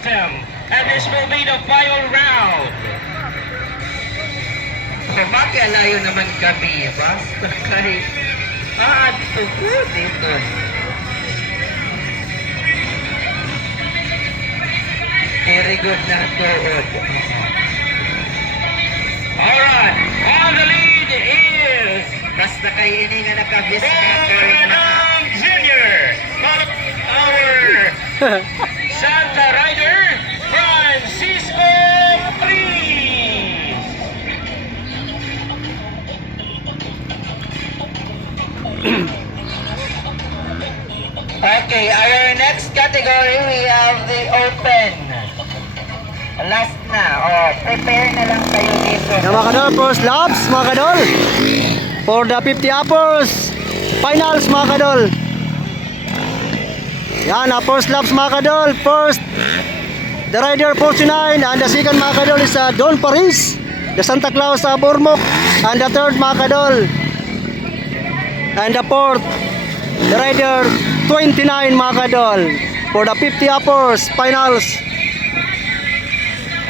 system. And this will be the final round. So, bakit alayo naman kami? Basta kahit tukod dito. Very good na tuod. Alright, on the lead is Basta kayo ini nga nakabis Boranang Jr. Our Santa Rider, Francisco Pris. Okay, our next category, we have the open. Last na. Prepare na lang kayo dito. Yan mga kadol, first laps mga kadol. For the 50 uppers, finals mga kadol. Yan, first laps mga kadol. First, the rider 49 and the second mga kadol is Don Paris, the Santa Claus Bormok, and the third mga kadol. And the fourth, the rider 29 mga kadol. For the 50 uppers, finals.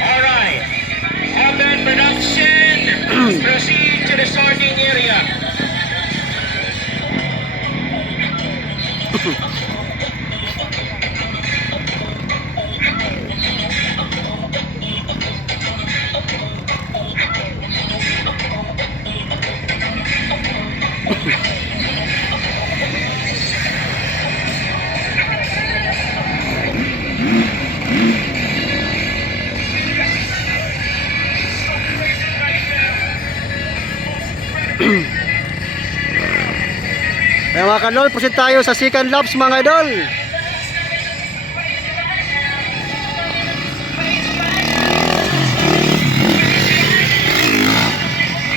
Alright, open production. Proceed to the starting area. Kaya mga kadol, proceed tayo sa second laps mga idol.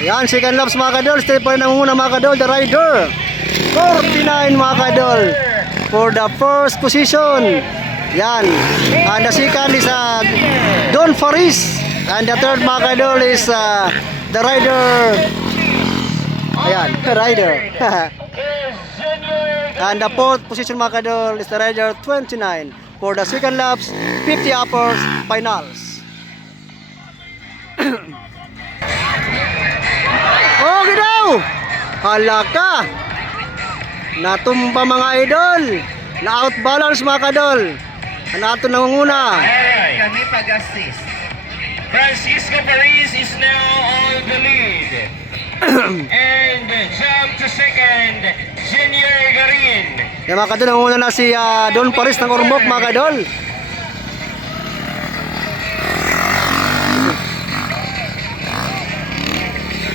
Yan, second laps mga kadol. Stay pa rin ang muna mga kadol. The rider 49 mga kadol for the first position. Yan. And the second is Don Faris. And the third mga kadol is the rider. Ayan, the rider. And the fourth position mga kadol is the rider 29 for the second laps 50 uppers finals. Okay daw! Halaka! Natumba mga idol! Na-outbalance mga kadol! Nato nangunguna! Alright, Kami pag-assist. Francisco Paris is now on the lead. And jump to second, Junior Garin. Yan mga kadol, nangunguna na si Don Paris ng Ormoc mga kadol.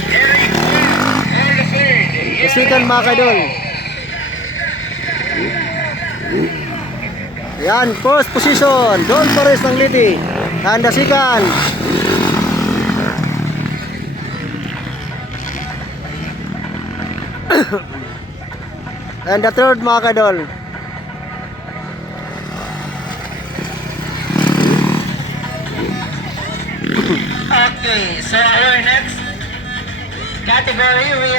Eric on the third. The second mga kadol. Yan, first position, Don Paris ng Liti. And the second, and the third mga kadol. Okay, so our next category, we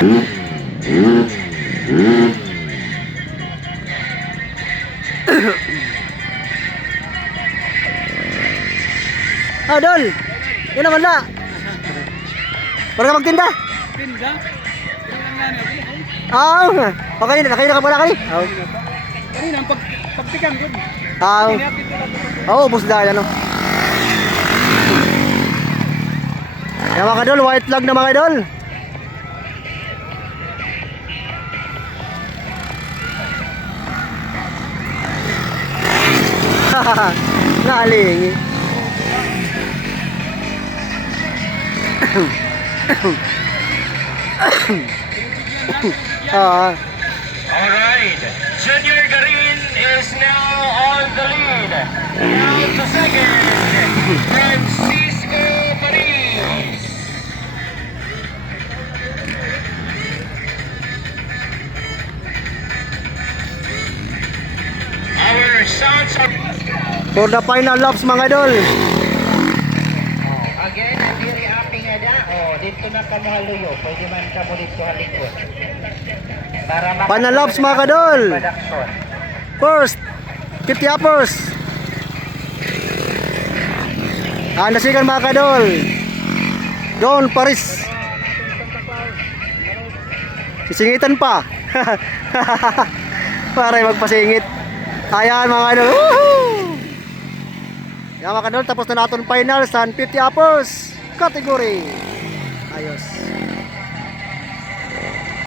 Dol, yun naman na. Para ka magtinda? Tinda? Okay, nakaya ka pala kayo? Kanina, ang pagtikan ko. Ubus na yan. Yan mga kadol, white flag na mga idol. Nalingi. Alright, Junior Garin is now on the lead. Now to second, Francisco Paris. Our sounds are... For the final laps mga idol. again, nandiri aping ada. Dito na ka mahaluyo. Pwede man ka mo dito halikot. Para Final laps mga kadol. production. First, 50 uppers. Nasikan mga kadol. Don Paris. Sisingitan pa. Para magpasingit. Ayan mga kadol. Woohoo! Yan mga kadol, tapos na natin final sa 50 uppers category. Ayos.